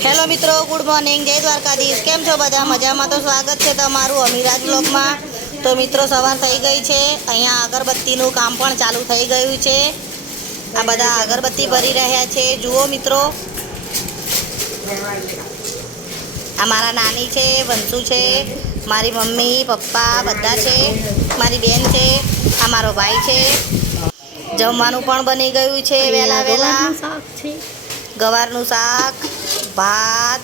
Hello મિત્રો good morning. જય દ્વારકાધીશ. કેમ છો બધા? મજામાં તો સ્વાગત છે તમારું અમીરાજ બ્લોગમાં. તો મિત્રો સવાર થઈ ગઈ છે. અહીંયા અગરબત્તીનું કામ પણ ચાલુ થઈ ગયું છે. આ બધા અગરબત્તી ભરી રહ્યા છે. જુઓ મિત્રો. આ મારા નાની છે વંશુ છે મારી મમ્મી પપ્પા બધા છે મારી બેન છે આ મારો ભાઈ છે. જમવાનું પણ બની ગયું છે વહેલા વહેલા. ગવારનું શાક. ભાત.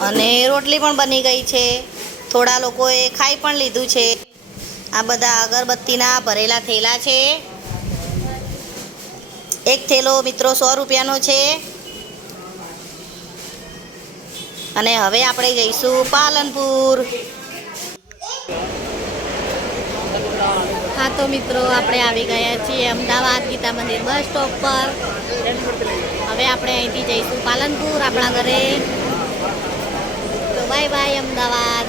અને રોટલી પણ બની ગઈ છે. થોડા લોકોએ ખાઈ પણ લીધું છે. આ બધા અગરબત્તીના ભરેલા થેલા છે. એક થેલો મિત્રો સો રૂપિયાનો છે. અને હવે આપણે જઈશું પાલનપુર. હા, તો મિત્રો, આપણે આવી ગયા છીએ અમદાવાદ ગીતા મંદિર બસ સ્ટોપ પર. હવે આપણે અહીંથી જઈશું પાલનપુર, આપણા ઘરે. તો બાય બાય, અમદાવાદ.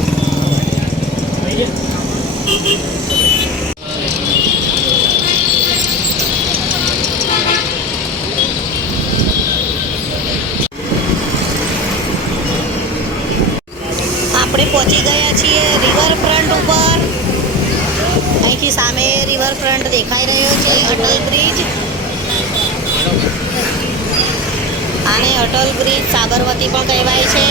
આપણે પહોંચી ગયા છીએ રિવરફ્રન્ટ ઉપર. અહીંથી સામે રિવરફ્રન્ટ દેખાઈ રહ્યો છે, અટલ બ્રિજ આને અટલ બ્રિજ સાબરમતી પણ કહેવાય છે.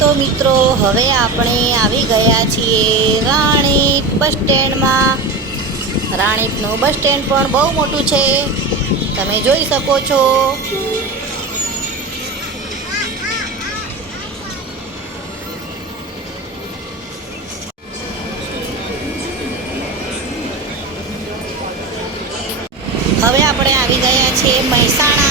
તો મિત્રો, હવે આપણે આવી ગયા છીએ રાણીપ બસ સ્ટેન્ડમાં. રાણીપનું બસ સ્ટેન્ડ પણ બહુ મોટું છે. તમે જોઈ શકો છો. હવે આપણે આવી ગયા છીએ મહેસાણા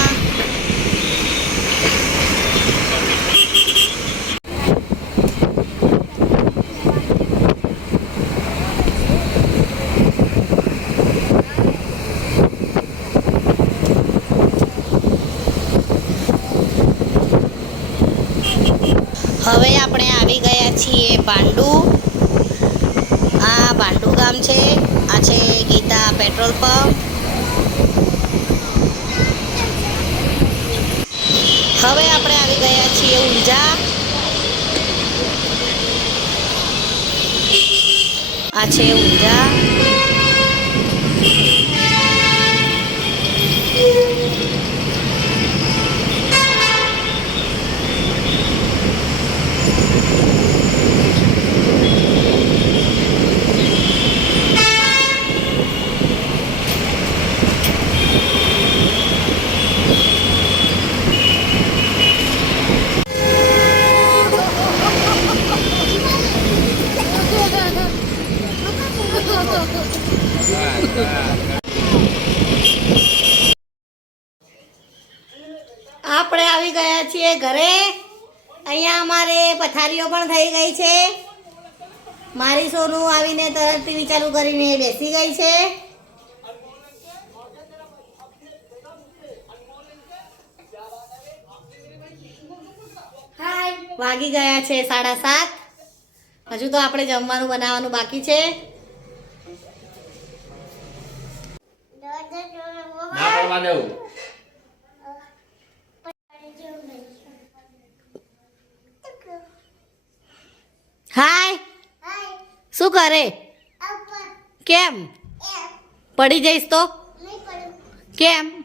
હવે આપણે આવી ગયા છીએ પાંડુ. આ પાંડુ ગામ છે. આ છે ગીતા પેટ્રોલ પંપ. હવે આપણે આવી ગયા છીએ ઊંઝા. આ છે ઊંઝા. આપણે આવી ગયા છીએ ઘરે. અહીંયા અમારે પથારીઓ પણ થઈ ગઈ છે. મારી સોનું આવીને તરત ટીવી ચાલુ કરીને બેસી ગઈ છે. વાગી ગયા છે સાડા સાત. હજુ તો આપણે જમવાનું બનાવવાનું બાકી છે. ના પડવા દેવું. શું કરે? કેમ? પડી જઈશ તો? કેમ?